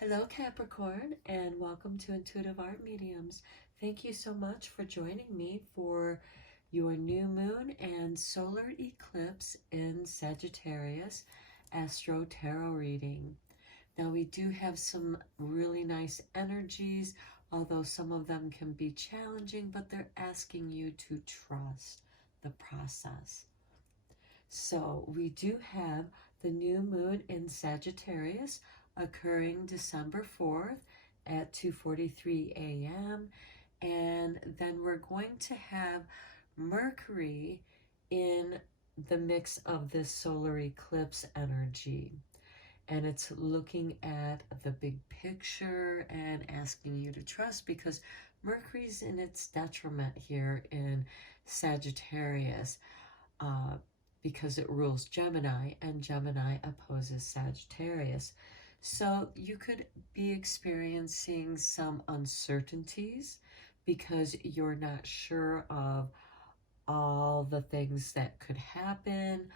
Hello Capricorn, and welcome to Intuitive Art Mediums. Thank you so much for joining me for your new moon and solar eclipse in Sagittarius Astro Tarot reading. Now we do have some really nice energies, although some of them can be challenging, but they're asking you to trust the process. So we do have the new moon in Sagittarius occurring December 4th at 2:43 a.m. And then we're going to have Mercury in the mix of this solar eclipse energy. And it's looking at the big picture and asking you to trust, because Mercury's in its detriment here in Sagittarius. Because it rules Gemini, and Gemini opposes Sagittarius. So you could be experiencing some uncertainties because you're not sure of all the things that could happen.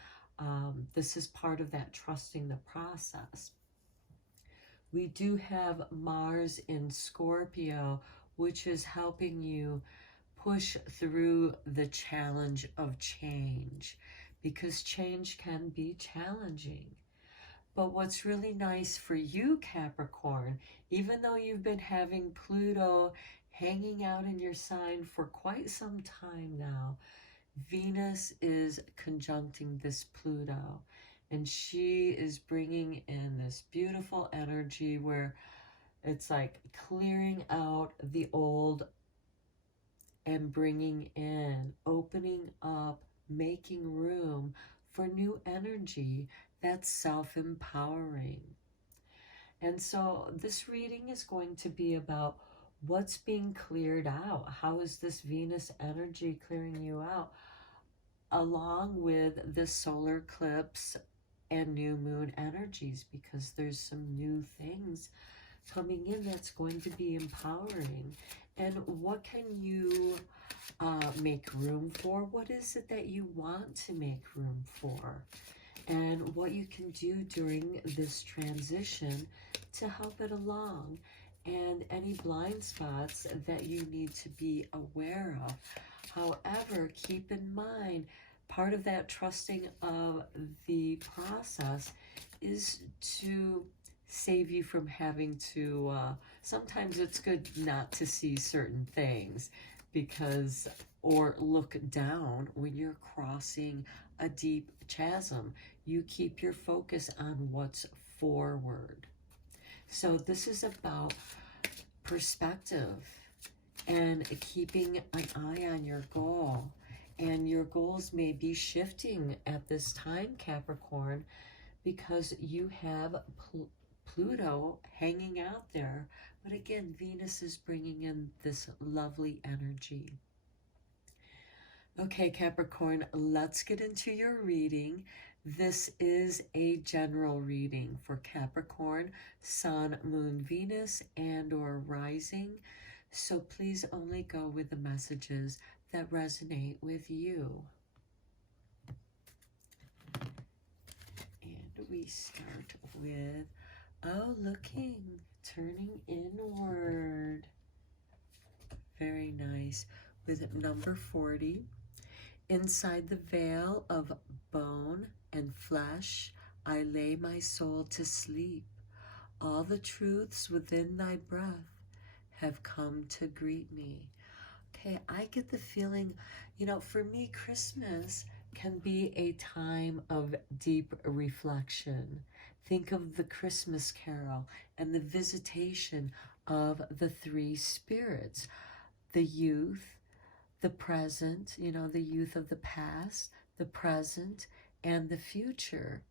This is part of that trusting the process. We do have Mars in Scorpio, which is helping you push through the challenge of change, because change can be challenging. But what's really nice for you, Capricorn, even though you've been having Pluto hanging out in your sign for quite some time now, Venus is conjuncting this Pluto, and she is bringing in this beautiful energy where it's like clearing out the old and bringing in, opening up, making room for new energy that's self-empowering. And so this reading is going to be about what's being cleared out. How is this Venus energy clearing you out, along with the solar eclipse and new moon energies, because there's some new things coming in that's going to be empowering. And what can you make room for? What is it that you want to make room for? And what you can do during this transition to help it along, and any blind spots that you need to be aware of. However, keep in mind, part of that trusting of the process is to save you from having to, sometimes it's good not to see certain things, because, or look down when you're crossing a deep chasm. You keep your focus on what's forward. So this is about perspective and keeping an eye on your goal. And your goals may be shifting at this time, Capricorn, because you have Pluto hanging out there. But again, Venus is bringing in this lovely energy. Okay, Capricorn, let's get into your reading. This is a general reading for Capricorn, Sun, Moon, Venus, and or rising. So please only go with the messages that resonate with you. And we start with, oh, looking, turning inward. Very nice. With number 40. Inside the veil of bone and flesh, I lay my soul to sleep. All the truths within thy breath have come to greet me. Okay, I get the feeling, you know, for me, Christmas can be a time of deep reflection. Think of the Christmas carol and the visitation of the three spirits, the youth, the present, you know, the youth of the past, the present, and the future.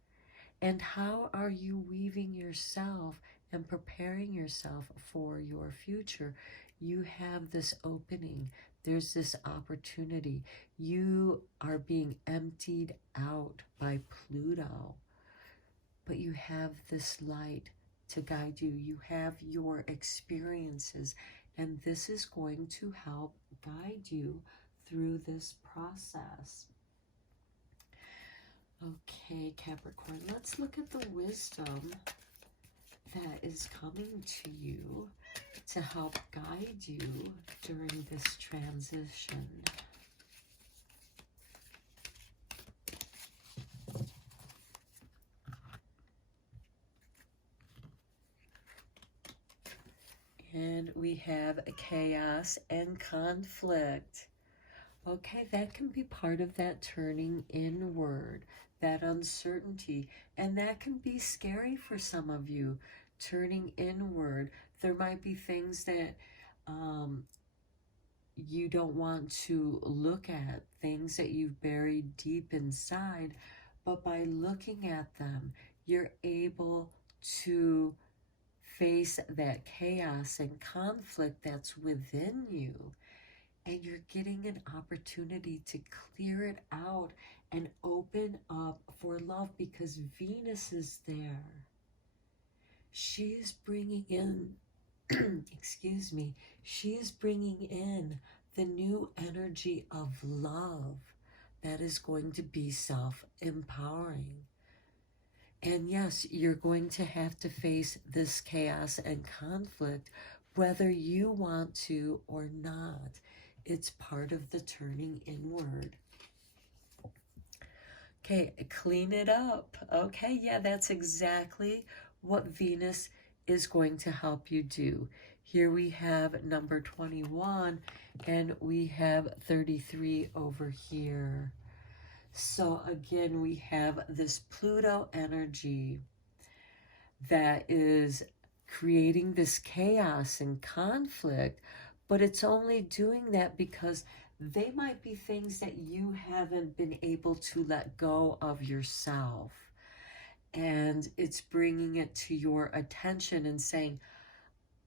And how are you weaving yourself and preparing yourself for your future? You have this opening. There's this opportunity. You are being emptied out by Pluto, but you have this light to guide you. You have your experiences, and this is going to help guide you through this process. Okay, Capricorn, let's look at the wisdom that is is coming to you to help guide you during this transition. And we have chaos and conflict. Okay, that can be part of that turning inward, that uncertainty, and that can be scary for some of you, turning inward. There might be things that you don't want to look at, things that you've buried deep inside, but by looking at them, you're able to face that chaos and conflict that's within you, and you're getting an opportunity to clear it out and open up for love, because Venus is there. She is bringing in excuse me, she is bringing in the new energy of love that is going to be self-empowering. And yes, you're going to have to face this chaos and conflict whether you want to or not. It's part of the turning inward. Okay, clean it up. Okay, yeah, that's exactly what Venus is going to help you do. Here we have number 21, and we have 33 over here. So again, we have this Pluto energy that is creating this chaos and conflict, but it's only doing that because they might be things that you haven't been able to let go of yourself. And it's bringing it to your attention and saying,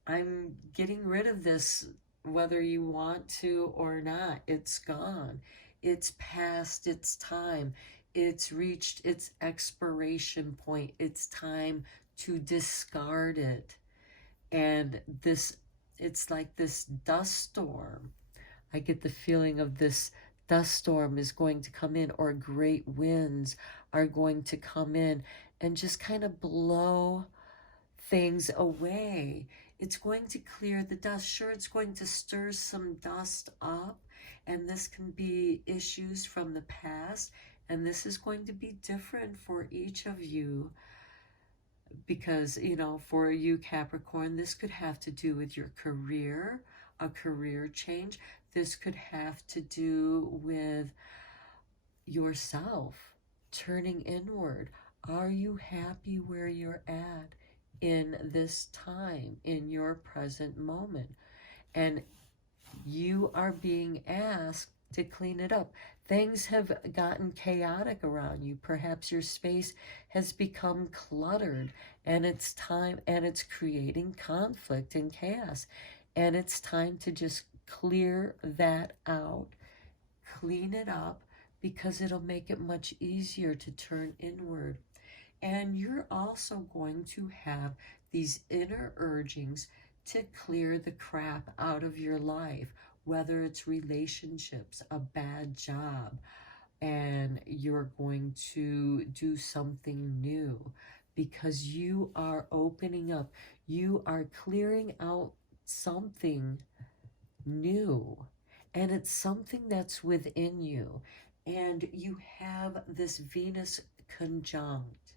I'm getting rid of this, whether you want to or not. It's gone. It's past its time. It's reached its expiration point. It's time to discard it. And this, it's like this dust storm. I get the feeling of this dust storm is going to come in, or great winds are going to come in and just kind of blow things away. It's going to clear the dust. Sure, it's going to stir some dust up, and this can be issues from the past, and this is going to be different for each of you, because, you know, for you Capricorn, this could have to do with your career, a career change. This could have to do with yourself, turning inward. Are you happy where you're at in this time, in your present moment? And you are being asked to clean it up. Things have gotten chaotic around you. Perhaps your space has become cluttered, and it's time, and it's creating conflict and chaos. And it's time to just clear that out, clean it up, because it'll make it much easier to turn inward. And you're also going to have these inner urgings to clear the crap out of your life, whether it's relationships, a bad job, and you're going to do something new, because you are opening up. You are clearing out something new, and it's something that's within you. And you have this Venus conjunct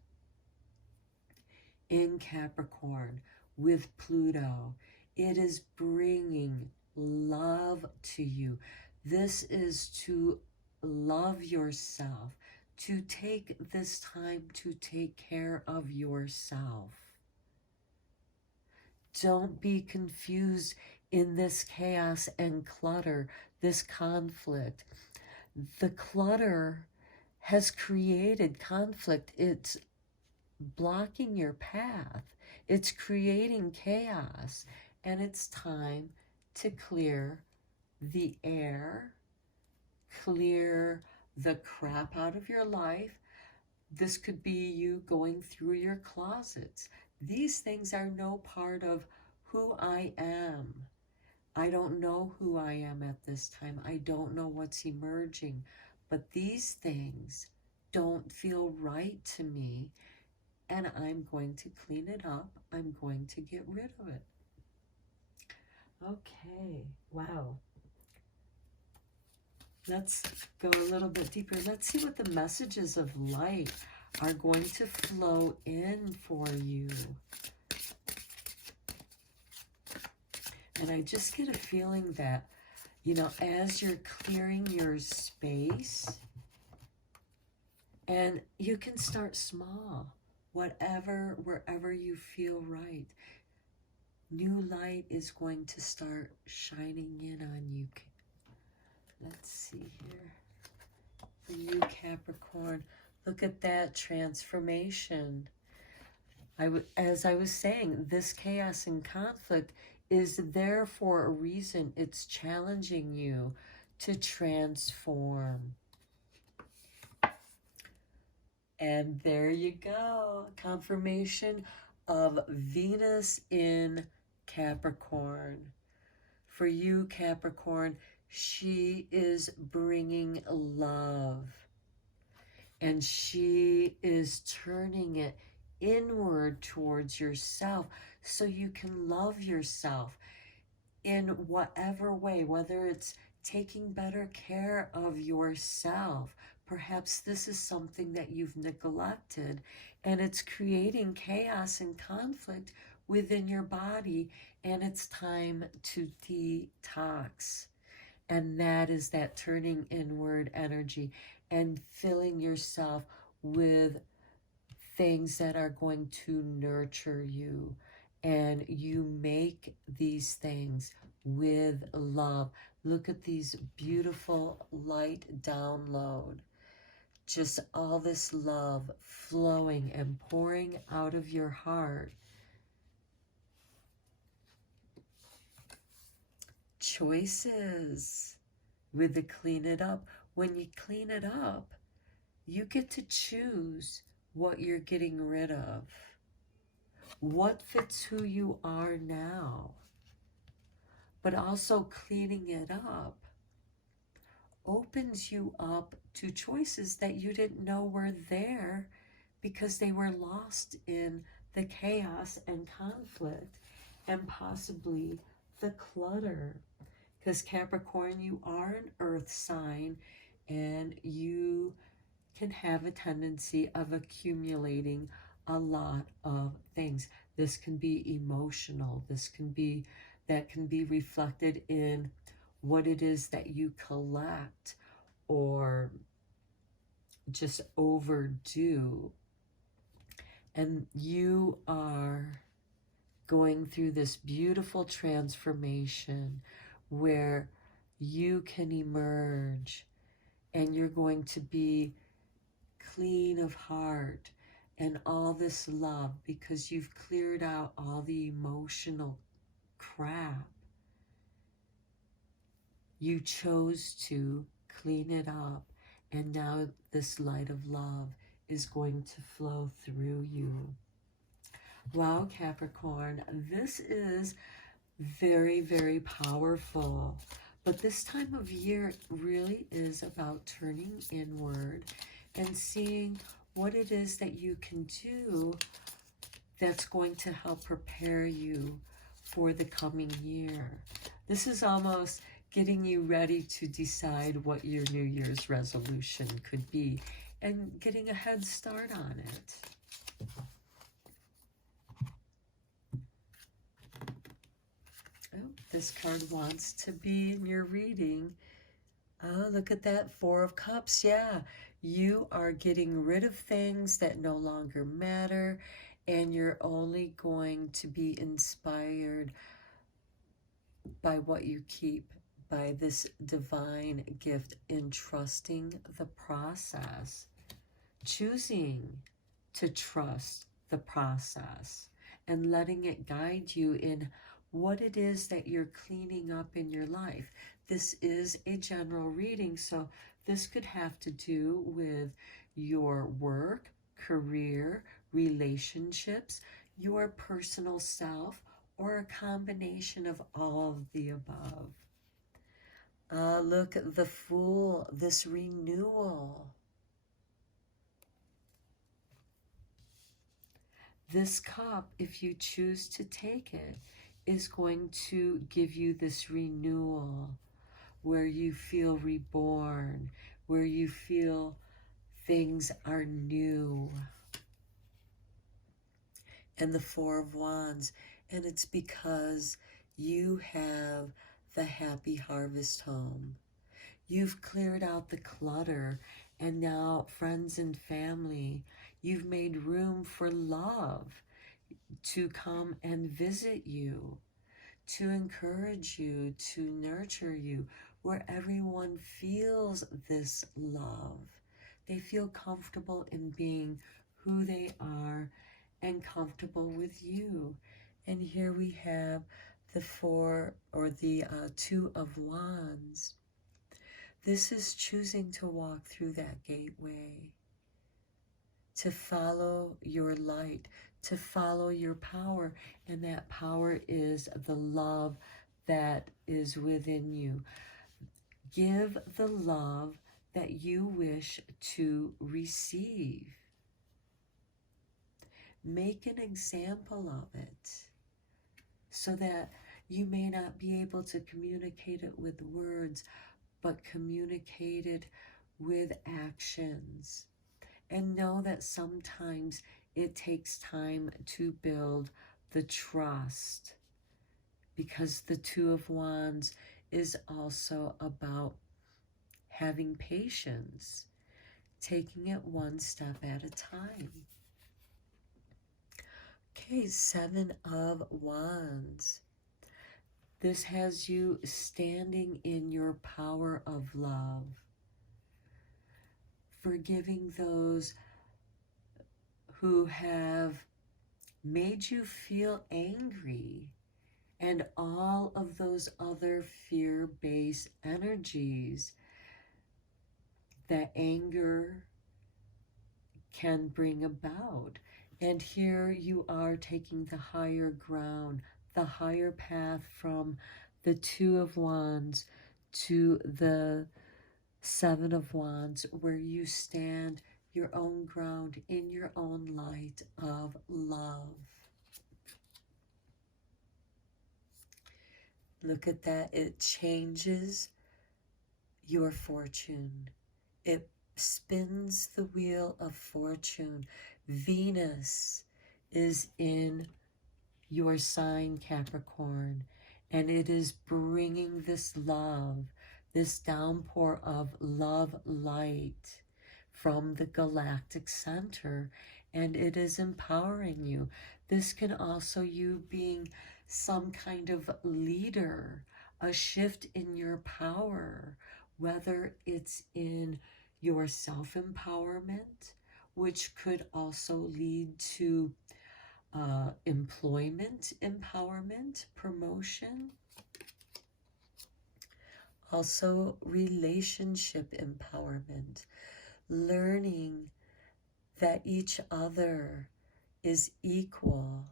in Capricorn with Pluto. It is bringing love to you. This is to love yourself, to take this time to take care of yourself. Don't be confused in this chaos and clutter, this conflict. The clutter has created conflict. It's blocking your path. It's creating chaos. And it's time to clear the air, clear the crap out of your life. This could be you going through your closets. These things are no part of who I am. I don't know who I am at this time. I don't know what's emerging. But these things don't feel right to me. and I'm going to clean it up. I'm going to get rid of it. Okay, wow. Let's go a little bit deeper. Let's see what the messages of light are going to flow in for you. And I just get a feeling that, you know, as you're clearing your space, and you can start small, wherever you feel right. New light is going to start shining in on you. Let's see here. For you, Capricorn, look at that transformation. As I was saying, this chaos and conflict is there for a reason. It's challenging you to transform. And there you go, confirmation of Venus in Capricorn. For you, Capricorn, she is bringing love. And she is turning it inward towards yourself so you can love yourself in whatever way, whether it's taking better care of yourself. Perhaps this is something that you've neglected, and it's creating chaos and conflict within your body, and it's time to detox. And that is that turning inward energy and filling yourself with things that are going to nurture you. And you make these things with love. Look at these beautiful light download. Just all this love flowing and pouring out of your heart. Choices with the clean it up. When you clean it up, you get to choose what you're getting rid of. What fits who you are now. But also cleaning it up opens you up to choices that you didn't know were there because they were lost in the chaos and conflict and possibly the clutter. Because Capricorn, you are an earth sign, and you can have a tendency of accumulating a lot of things. This can be emotional. That can be reflected in what it is that you collect or just overdo. And you are going through this beautiful transformation where you can emerge and you're going to be clean of heart and all this love because you've cleared out all the emotional crap. You chose to clean it up, and now this light of love is going to flow through you. Wow, Capricorn, this is very, very powerful. But this time of year really is about turning inward and seeing what it is that you can do that's going to help prepare you for the coming year. This is almost getting you ready to decide what your New Year's resolution could be and getting a head start on it. Oh, this card wants to be in your reading. Oh, look at that, 4 of Cups. Yeah, you are getting rid of things that no longer matter, and you're only going to be inspired by what you keep, by this divine gift in trusting the process, choosing to trust the process and letting it guide you in what it is that you're cleaning up in your life. This is a general reading, so this could have to do with your work, career, relationships, your personal self, or a combination of all of the above. Look at the Fool, this renewal. This cup, if you choose to take it, is going to give you this renewal where you feel reborn, where you feel things are new. And the Four of Wands, and it's because you have the happy harvest home. You've cleared out the clutter, and now friends and family, you've made room for love to come and visit you, to encourage you, to nurture you, where everyone feels this love. They feel comfortable in being who they are and comfortable with you. And here we have the Two of Wands. This is choosing to walk through that gateway, to follow your light, to follow your power. And that power is the love that is within you. Give the love that you wish to receive. Make an example of it so that you may not be able to communicate it with words, but communicate it with actions. And know that sometimes it takes time to build the trust, because the Two of Wands is also about having patience, taking it one step at a time. Okay, Seven of Wands. This has you standing in your power of love, forgiving those who have made you feel angry, and all of those other fear-based energies that anger can bring about. And here you are taking the higher ground, the higher path from the Two of Wands to the Seven of Wands, where you stand your own ground in your own light of love. Look at that. It changes your fortune. It spins the wheel of fortune. Venus is in your sign, Capricorn, and it is bringing this love, this downpour of love light from the galactic center, and it is empowering you. This can also you being some kind of leader, a shift in your power, whether it's in your self-empowerment, which could also lead to employment empowerment, promotion, also relationship empowerment, learning that each other is equal.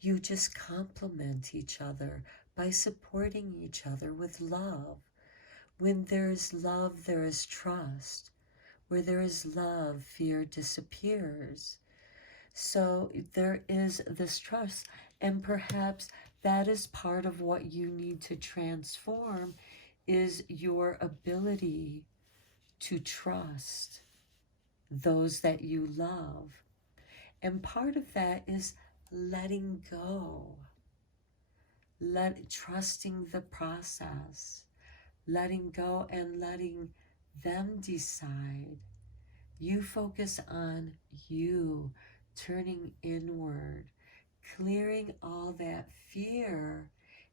You just complement each other by supporting each other with love. When there is love, there is trust. Where there is love, fear disappears. So there is this trust, and perhaps that is part of what you need to transform, is your ability to trust those that you love. And part of that is letting go, trusting the process, letting go and letting them decide. You focus on you, turning inward, clearing all that fear,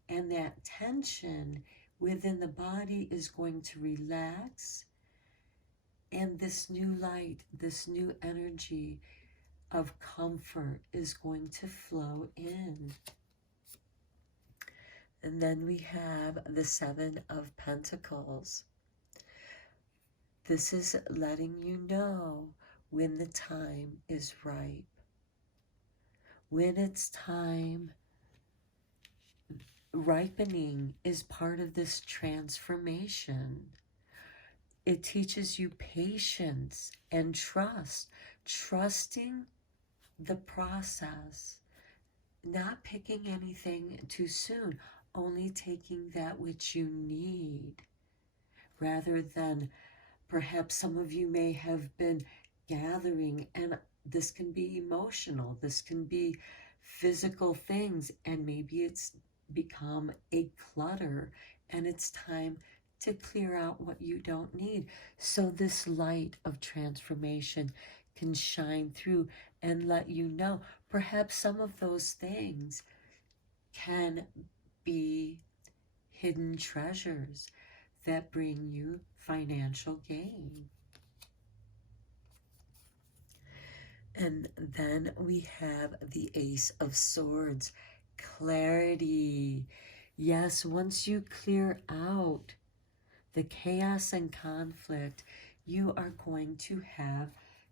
and that tension within the body is going to relax, and this new light, this new energy of comfort is going to flow in. And then we have the Seven of Pentacles. This is letting you know when the time is ripe. When it's time, ripening is part of this transformation. It teaches you patience and trust, trusting the process, not picking anything too soon, only taking that which you need, rather than perhaps some of you may have been gathering, and this can be emotional, this can be physical things, and maybe it's become a clutter, and it's time to clear out what you don't need. So this light of transformation can shine through and let you know perhaps some of those things can be hidden treasures that bring you financial gain. And then we have the Ace of Swords, clarity. Yes, once you clear out the chaos and conflict, you are going to have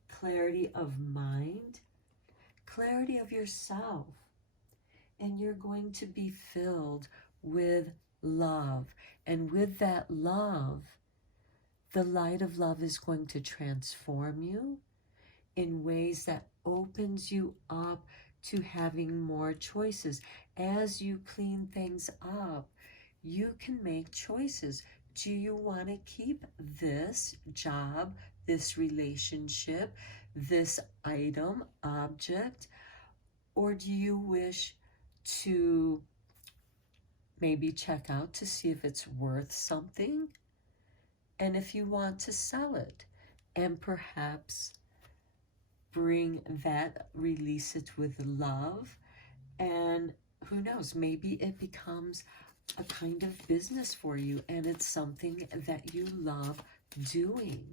clarity of mind, clarity of yourself, and you're going to be filled with love. And with that love, the light of love is going to transform you in ways that opens you up to having more choices. As you clean things up, you can make choices. Do you want to keep this job, this relationship, this item, object, or do you wish to maybe check out to see if it's worth something? And if you want to sell it, and perhaps bring that, release it with love, and who knows, maybe it becomes a kind of business for you, and it's something that you love doing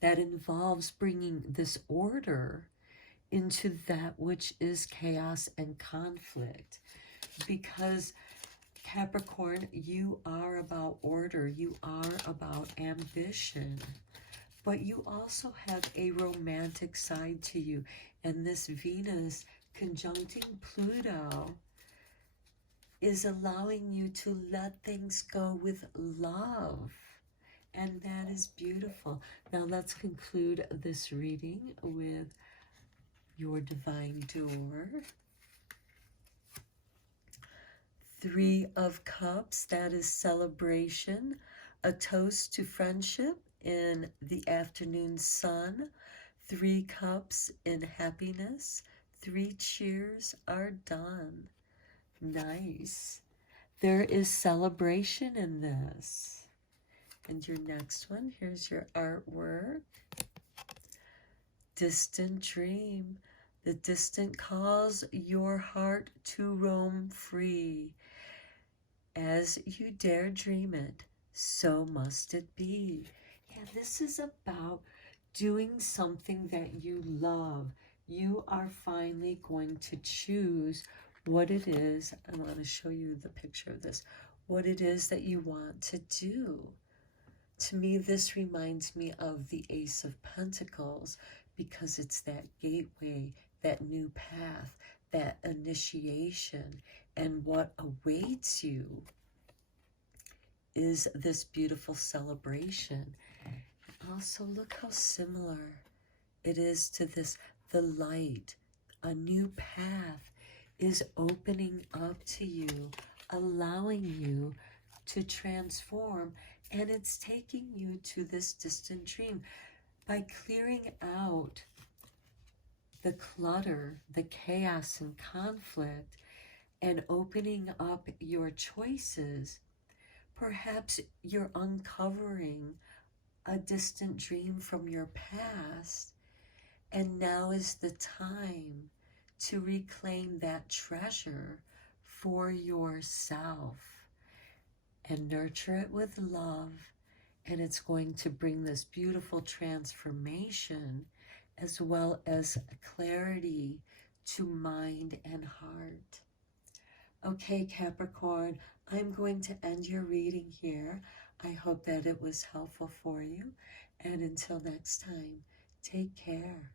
that involves bringing this order into that which is chaos and conflict. Because Capricorn, you are about order, you are about ambition, but you also have a romantic side to you. And this Venus conjuncting Pluto is allowing you to let things go with love. And that is beautiful. Now let's conclude this reading with your divine door. 3 of Cups, that is celebration, a toast to friendship in the afternoon sun. 3 cups in happiness. 3 cheers are done. Nice. There is celebration in this. And your next one, here's your artwork. Distant dream. The distant calls your heart to roam free. As you dare dream it, so must it be. Yeah, this is about doing something that you love. You are finally going to choose what it is. I want to show you the picture of this. What it is that you want to do. To me, this reminds me of the Ace of Pentacles, because it's that gateway, that new path, that initiation, and what awaits you is this beautiful celebration. Also, look how similar it is to this. The light, a new path is opening up to you, allowing you to transform, and it's taking you to this distant dream. By clearing out the clutter, the chaos and conflict, and opening up your choices, perhaps you're uncovering a distant dream from your past, and now is the time to reclaim that treasure for yourself and nurture it with love, and it's going to bring this beautiful transformation as well as clarity to mind and heart. Okay, Capricorn, I'm going to end your reading here. I hope that it was helpful for you. And until next time, take care.